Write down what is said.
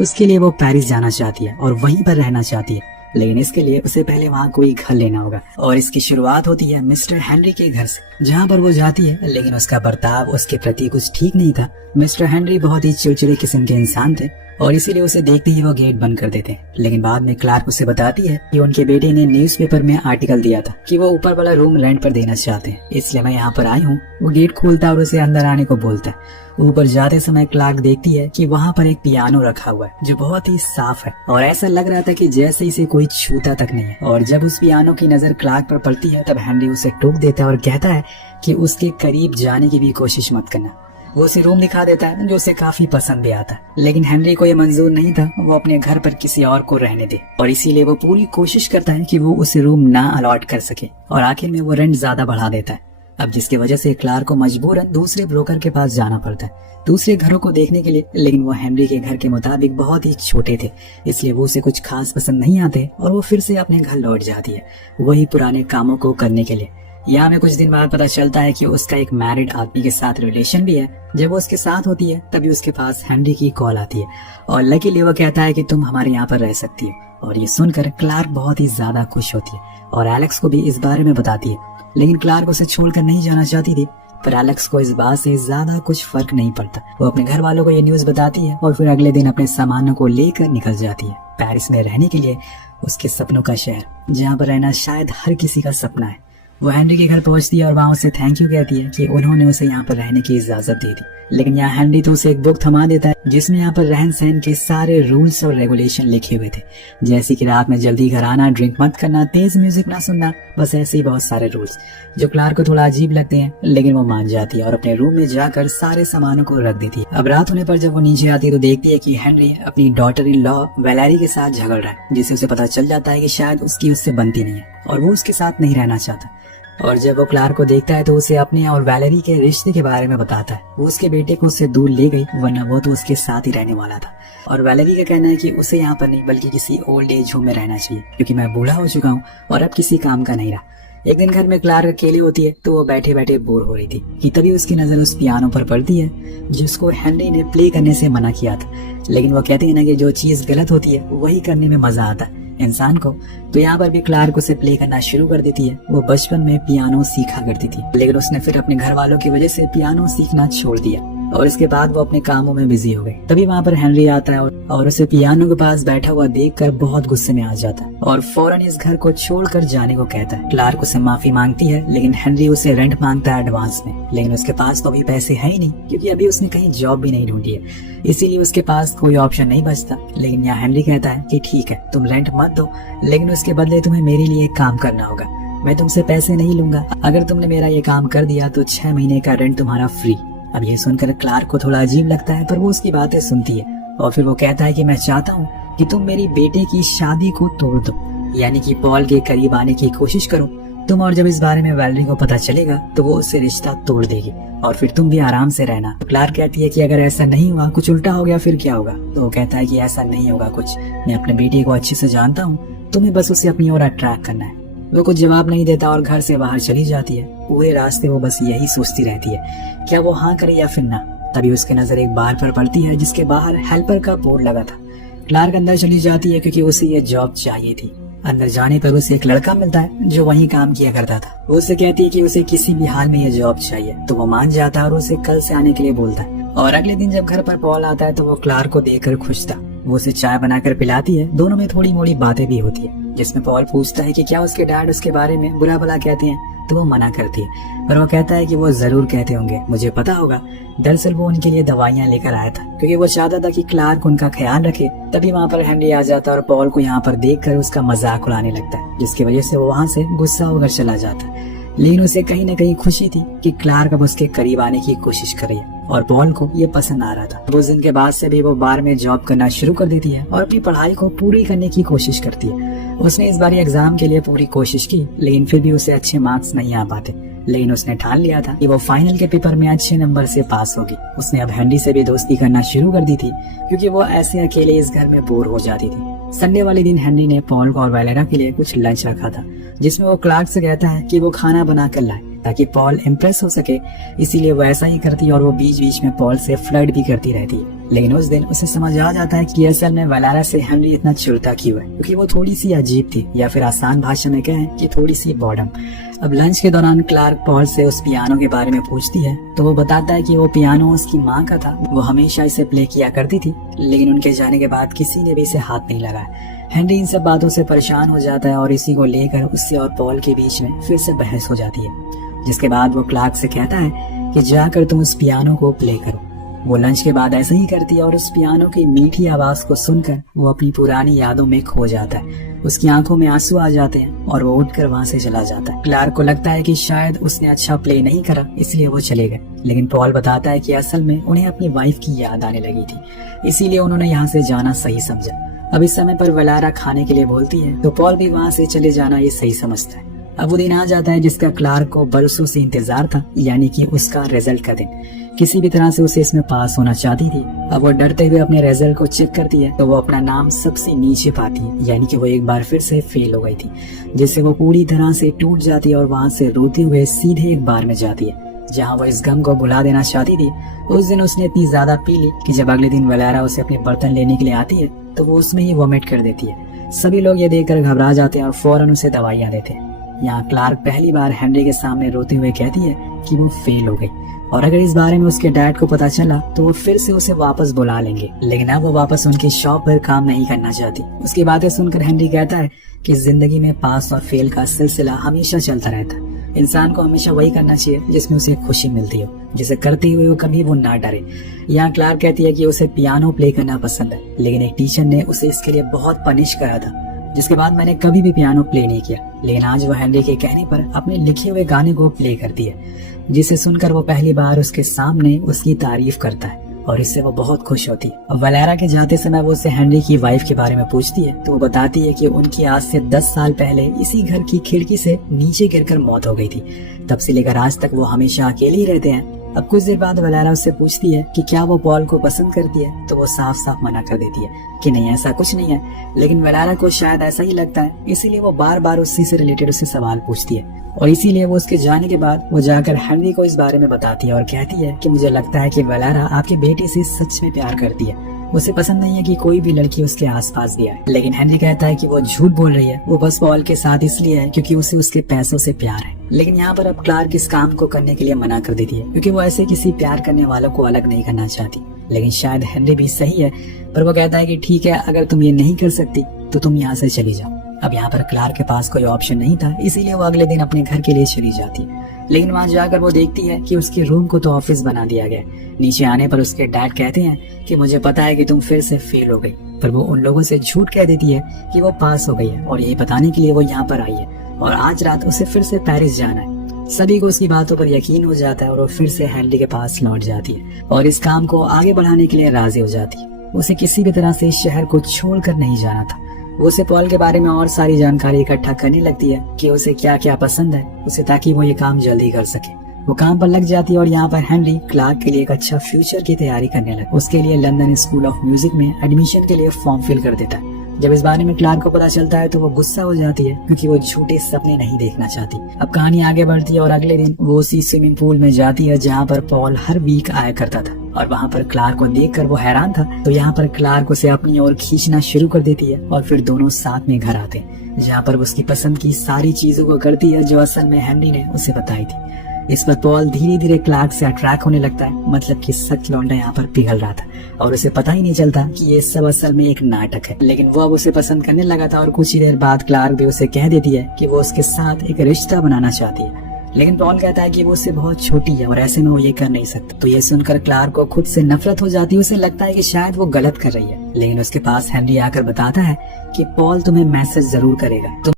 उसके लिए वो पेरिस जाना चाहती है और वहीं पर रहना चाहती है, लेकिन इसके लिए उसे पहले वहाँ कोई घर लेना होगा। और इसकी शुरुआत होती है मिस्टर हेनरी के घर से, जहाँ पर वो जाती है, लेकिन उसका बर्ताव उसके प्रति कुछ ठीक नहीं था। मिस्टर हेनरी बहुत ही चिड़चिड़े किस्म के इंसान थे और इसीलिए उसे देखते ही वो गेट बंद कर देते हैं। लेकिन बाद में क्लार्क उसे बताती है कि उनके बेटे ने न्यूज़पेपर में आर्टिकल दिया था कि वो ऊपर वाला रूम रेंट पर देना चाहते हैं, इसलिए मैं यहाँ पर आई हूँ। वो गेट खोलता है और उसे अंदर आने को बोलता है। ऊपर जाते समय क्लार्क देखती है कि वहाँ पर एक पियानो रखा हुआ है जो बहुत ही साफ है और ऐसा लग रहा था कि जैसे इसे कोई छूता तक नहीं है। और जब उस पियानो की नजर क्लार्क पर पड़ती है तब हेनरी उसे टोक देता है और कहता है कि उसके करीब जाने की भी कोशिश मत करना। वो उसे रूम दिखा देता है जो उसे काफी पसंद भी आता है, लेकिन हेनरी को ये मंजूर नहीं था वो अपने घर पर किसी और को रहने दे और इसीलिए वो पूरी कोशिश करता है कि वो उसे रूम ना अलॉट कर सके और आखिर में वो रेंट ज्यादा बढ़ा देता है। अब जिसकी वजह से क्लार्क को मजबूरन दूसरे ब्रोकर के पास जाना पड़ता है दूसरे घरों को देखने के लिए, लेकिन वो हेनरी के घर के मुताबिक बहुत ही छोटे थे, इसलिए वो उसे कुछ खास पसंद नहीं आते और वो फिर से अपने घर लौट जाती है वही पुराने कामों को करने के लिए। यहाँ में कुछ दिन बाद पता चलता है कि उसका एक मैरिड आदमी के साथ रिलेशन भी है। जब वो उसके साथ होती है तभी उसके पास हेनरी की कॉल आती है और लकीली वो कहता है कि तुम हमारे यहाँ पर रह सकती हो। और ये सुनकर क्लार्क बहुत ही ज्यादा खुश होती है और एलेक्स को भी इस बारे में बताती है, लेकिन क्लार्क उसे छोड़कर नहीं जाना चाहती थी। पर एलेक्स को इस बात से ज्यादा कुछ फर्क नहीं पड़ता। वो अपने घर वालों को ये न्यूज बताती है और फिर अगले दिन अपने सामानों को लेकर निकल जाती है पेरिस में रहने के लिए, उसके सपनों का शहर जहाँ पर रहना शायद हर किसी का सपना है। वो हेनरी के घर पहुंचती है और वहाँ उसे थैंक यू कहती है कि उन्होंने उसे यहाँ पर रहने की इजाजत दी थी। लेकिन यहाँ हेनरी तो उसे एक बुक थमा देता है जिसमें यहाँ पर रहन सहन के सारे रूल्स और रेगुलेशन लिखे हुए थे, जैसे कि रात में जल्दी घर आना, ड्रिंक मत करना, तेज म्यूजिक ना सुनना, बस ऐसे ही बहुत सारे रूल्स जो क्लार्क को थोड़ा अजीब लगते हैं, लेकिन वो मान जाती है और अपने रूम में जाकर सारे सामानों को रख देती है। अब रात होने पर जब वो नीचे आती है तो देखती है कि हेनरी अपनी डॉटर इन लॉ वैलेरी के साथ झगड़ रहा है, जिससे उसे पता चल जाता है कि शायद उसकी उससे बनती नहीं है और वो उसके साथ नहीं रहना चाहता। और जब वो क्लार्क को देखता है तो उसे अपने और वैलेरी के रिश्ते के बारे में बताता है। वो उसके बेटे को उससे दूर ले गई, वरना वो तो उसके साथ ही रहने वाला था। और वैलेरी का कहना है कि उसे यहाँ पर नहीं बल्कि किसी ओल्ड एज होम में रहना चाहिए, क्योंकि मैं बूढ़ा हो चुका हूँ और अब किसी काम का नहीं रहा। एक दिन घर में क्लार्क अकेली होती है तो वो बैठे बैठे बोर हो रही थी कि तभी उसकी नजर उस पियानो पर पड़ती है जिसको हेनरी ने प्ले करने से मना किया था। लेकिन वो कहते हैं ना कि जो चीज गलत होती है वही करने में मजा आता है इंसान को, तो यहाँ पर भी क्लार्क उसे प्ले करना शुरू कर देती है। वो बचपन में पियानो सीखा करती थी, लेकिन उसने फिर अपने घर वालों की वजह से पियानो सीखना छोड़ दिया और इसके बाद वो अपने कामों में बिजी हो गई। तभी वहाँ पर हेनरी आता है और उसे पियानो के पास बैठा हुआ देखकर बहुत गुस्से में आ जाता है और फौरन इस घर को छोड़कर जाने को कहता है। क्लार्क उसे माफी मांगती है, लेकिन हेनरी उसे रेंट मांगता है एडवांस में, लेकिन उसके पास तो अभी पैसे है ही नहीं, क्योंकि अभी उसने कहीं जॉब भी नहीं ढूंढी है, इसीलिए उसके पास कोई ऑप्शन नहीं बचता। लेकिन यहाँ हेनरी कहता है कि ठीक है तुम रेंट मत दो, लेकिन उसके बदले तुम्हें मेरे लिए एक काम करना होगा। मैं तुमसे पैसे नहीं लूंगा, अगर तुमने मेरा ये काम कर दिया तो 6 महीने का रेंट तुम्हारा फ्री। अब ये सुनकर क्लार्क को थोड़ा अजीब लगता है, पर वो उसकी बातें सुनती है और फिर वो कहता है कि मैं चाहता हूँ कि तुम मेरी बेटे की शादी को तोड़ दो, यानी कि पॉल के करीब आने की कोशिश करो तुम, और जब इस बारे में वैलेरी को पता चलेगा तो वो उससे रिश्ता तोड़ देगी और फिर तुम भी आराम से रहना। क्लार्क कहती है कि अगर ऐसा नहीं हुआ, कुछ उल्टा हो गया, फिर क्या होगा? तो वो कहता है कि ऐसा नहीं होगा कुछ, मैं अपने बेटे को अच्छे से जानता हूँ, तुम्हें बस उसे अपनी ओर अट्रैक्ट करना है। वो कुछ जवाब नहीं देता और घर से बाहर चली जाती है। पूरे रास्ते वो बस यही सोचती रहती है क्या वो हाँ करे या फिर ना। तभी उसकी नजर एक बार पर पड़ती है जिसके बाहर हेल्पर का बोर्ड लगा था। क्लार्क अंदर चली जाती है क्योंकि उसे ये जॉब चाहिए थी। अंदर जाने पर उसे एक लड़का मिलता है जो वहीं काम किया करता था। वो उससे कहती है कि उसे किसी भी हाल में ये जॉब चाहिए, तो वो मान जाता है और उसे कल से आने के लिए बोलता है। और अगले दिन जब घर पर पॉल आता है तो वो क्लार्क को देखकर खुश था। वो उसे चाय बनाकर पिलाती है, दोनों में थोड़ी मोड़ी बातें भी होती है, जिसमें पॉल पूछता है कि क्या उसके डैड उसके बारे में बुरा भला कहते हैं, तो वो मना करती है, पर वो कहता है कि वो जरूर कहते होंगे, मुझे पता होगा। दरअसल वो उनके लिए दवाइयाँ लेकर आया था क्योंकि वो चाहता था कि क्लार्क उनका ख्याल रखे। तभी वहाँ पर हेनरी आ जाता है और पॉल को यहाँ पर देखकर उसका मजाक उड़ाने लगता है, जिसकी वजह से वो वहाँ से गुस्सा होकर चला जाता है। लेकिन उसे कहीं न कहीं खुशी थी कि क्लार्क अब उसके करीब आने की कोशिश कर रही है और पॉल को ये पसंद आ रहा था। उस दिन के बाद से भी वो बार में जॉब करना शुरू कर देती है और अपनी पढ़ाई को पूरी करने की कोशिश करती है। उसने इस बार एग्जाम के लिए पूरी कोशिश की, लेकिन फिर भी उसे अच्छे मार्क्स नहीं आ पाते। लेकिन उसने ठान लिया था कि वो फाइनल के पेपर में अच्छे नंबर से पास होगी। उसने अब हेनरी से भी दोस्ती करना शुरू कर दी थी क्योंकि वो ऐसे अकेले इस घर में बोर हो जाती थी। संडे वाले दिन हेनरी ने पॉल और वैलेरा के लिए कुछ लंच रखा था, जिसमें वो क्लार्क से कहता है कि वो खाना बना कर लाए ताकि पॉल इम्प्रेस हो सके। इसीलिए वो ऐसा ही करती है और वो बीच बीच में पॉल से फ्लर्ट भी करती रहती है। लेकिन उस दिन उसे समझ आ जाता है कि असल में वलारा से हेनरी इतना चिढ़ता क्यों है, क्योंकि वो थोड़ी सी अजीब थी, या फिर आसान भाषा में कहें कि थोड़ी सी बॉर्डम। अब लंच के दौरान क्लार्क पॉल से उस पियानो के बारे में पूछती है तो वो बताता है कि वो पियानो उसकी माँ का था, वो हमेशा इसे प्ले किया करती थी, लेकिन उनके जाने के बाद किसी ने भी इसे हाथ नहीं लगाया। हेनरी इन सब बातों से परेशान हो जाता है और इसी को लेकर उससे और पॉल के बीच में फिर से बहस हो जाती है, जिसके बाद वो क्लार्क से कहता है कि जाकर तुम उस पियानो को प्ले करो। वो लंच के बाद ऐसा ही करती है और उस पियानो की मीठी आवाज को सुनकर वो अपनी पुरानी यादों में खो जाता है। उसकी आंखों में आंसू आ जाते हैं और वो उठकर वहां से चला जाता है। क्लार्क को लगता है कि शायद उसने अच्छा प्ले नहीं करा इसलिए वो चले गए, लेकिन पॉल बताता है कि असल में उन्हें अपनी वाइफ की याद आने लगी थी, इसीलिए उन्होंने यहाँ से जाना सही समझा। अब इस समय पर वलारा खाने के लिए बोलती है तो पॉल भी वहाँ से चले जाना ये सही समझता है। अब वो दिन आ जाता है जिसका क्लार्क को बरसों से इंतजार था, यानी कि उसका रिजल्ट का दिन। किसी भी तरह से उसे इसमें पास होना चाहती थी। अब वो डरते हुए अपने रिजल्ट को चेक करती है तो वो अपना नाम सबसे नीचे पाती है, यानी कि वो एक बार फिर से फेल हो गई थी, जिससे वो पूरी तरह से टूट जाती है और वहाँ से रोते हुए सीधे एक बार में जाती है जहाँ वो इस गम को भुला देना चाहती थी। उस दिन उसने इतनी ज्यादा पी ली कि जब अगले दिन वलारा उसे अपने बर्तन लेने के लिए आती है तो वो उसमें ही वॉमिट कर देती है। सभी लोग ये देखकर घबरा जाते हैं और फौरन उसे दवाइयाँ देते हैं। यहाँ क्लार्क पहली बार हेनरी के सामने रोते हुए कहती है कि वो फेल हो गई और अगर इस बारे में उसके डैड को पता चला तो वो फिर से उसे वापस बुला लेंगे, लेकिन अब वो वापस उनकी शॉप पर काम नहीं करना चाहती। उसकी बातें सुनकर हेनरी कहता है कि जिंदगी में पास और फेल का सिलसिला हमेशा चलता रहता है। इंसान को हमेशा वही करना चाहिए जिसमें उसे खुशी मिलती हो, जिसे करते हुए वो कभी वो ना डरे। यहाँ क्लार्क कहती है कि उसे पियानो प्ले करना पसंद है, लेकिन एक टीचर ने उसे इसके लिए बहुत पनिश करा था, जिसके बाद मैंने कभी भी पियानो प्ले नहीं किया। लेकिन आज वो हेनरी के कहने पर अपने लिखे हुए गाने को प्ले करती है, जिसे सुनकर वो पहली बार उसके सामने उसकी तारीफ करता है और इससे वो बहुत खुश होती है। अब वलारा के जाते समय वो उससे हेनरी की वाइफ के बारे में पूछती है तो वो बताती है कि उनकी आज से 10 साल पहले इसी घर की खिड़की से नीचे गिरकर मौत हो गई थी। तब से लेकर आज तक वो हमेशा अकेले ही रहते हैं। अब कुछ देर बाद वलारा उससे पूछती है कि क्या वो पॉल को पसंद करती है तो वो साफ साफ मना कर देती है कि नहीं, ऐसा कुछ नहीं है। लेकिन वलारा को शायद ऐसा ही लगता है, इसीलिए वो बार बार उसी से रिलेटेड उससे सवाल पूछती है और इसीलिए वो उसके जाने के बाद वो जाकर हेनरी को इस बारे में बताती है और कहती है कि मुझे लगता है कि वलारा आपके बेटे से सच में प्यार करती है, उसे पसंद नहीं है कि कोई भी लड़की उसके आसपास भी आए। लेकिन हेनरी कहता है कि वो झूठ बोल रही है, वो बस पॉल के साथ इसलिए है क्योंकि उसे उसके पैसों से प्यार है। लेकिन यहाँ पर अब क्लार्क इस काम को करने के लिए मना कर देती है क्योंकि वो ऐसे किसी प्यार करने वालों को अलग नहीं करना चाहती। लेकिन शायद हेनरी भी सही है, पर वो कहता है कि ठीक है, अगर तुम ये नहीं कर सकती तो तुम यहाँ से चली जाओ। अब यहाँ पर क्लार्क के पास कोई ऑप्शन नहीं था, इसीलिए वो अगले दिन अपने घर के लिए चली जाती है। लेकिन वहाँ जाकर वो देखती है कि उसके रूम को तो ऑफिस बना दिया गया। नीचे आने पर उसके डैड कहते हैं कि मुझे पता है कि तुम फिर से फेल हो गई, पर वो उन लोगों से झूठ कह देती है कि वो पास हो गई है और यही बताने के लिए वो यहाँ पर आई है और आज रात उसे फिर से पेरिस जाना है। सभी को उसकी बातों पर यकीन हो जाता है और वो फिर से हेनरी के पास लौट जाती है और इस काम को आगे बढ़ाने के लिए राजी हो जाती है। उसे किसी भी तरह से इस शहर को छोड़कर नहीं जाना था। वो उसे पॉल के बारे में और सारी जानकारी इकट्ठा करने लगती है कि उसे क्या क्या पसंद है उसे, ताकि वो ये काम जल्दी कर सके। वो काम पर लग जाती है और यहाँ पर हेनरी क्लार्क के लिए एक अच्छा फ्यूचर की तैयारी करने लगा। उसके लिए लंदन स्कूल ऑफ म्यूजिक में एडमिशन के लिए फॉर्म फिल कर देता है। जब इस बारे में क्लार्क को पता चलता है तो वो गुस्सा हो जाती है क्योंकि वो झूठे सपने नहीं देखना चाहती। अब कहानी आगे बढ़ती है और अगले दिन वो उसी स्विमिंग पूल में जाती है जहाँ पर पॉल हर वीक आया करता था और वहाँ पर क्लार्क को देखकर वो हैरान था। तो यहाँ पर क्लार्क उसे अपनी ओर खींचना शुरू कर देती है और फिर दोनों साथ में घर आते हैं, जहाँ पर वो उसकी पसंद की सारी चीजों को करती है जो असल में हेनरी ने उसे बताई थी। इस पर पॉल धीरे धीरे क्लार्क से अट्रैक्ट होने लगता है, मतलब कि सच लौंडा यहाँ पर पिघल रहा था और उसे पता ही नहीं चलता कि ये सब असल में एक नाटक है। लेकिन वो अब उसे पसंद करने लगा था और कुछ ही देर बाद क्लार्क भी उसे कह देती है कि वो उसके साथ एक रिश्ता बनाना चाहती है। लेकिन पॉल कहता है कि वो उससे बहुत छोटी है और ऐसे में वो ये कर नहीं सकता। तो ये सुनकर क्लार्क को खुद से नफरत हो जाती है। उसे लगता है कि शायद वो गलत कर रही है, लेकिन उसके पास हेनरी आकर बताता है कि पॉल तुम्हें मैसेज जरूर करेगा।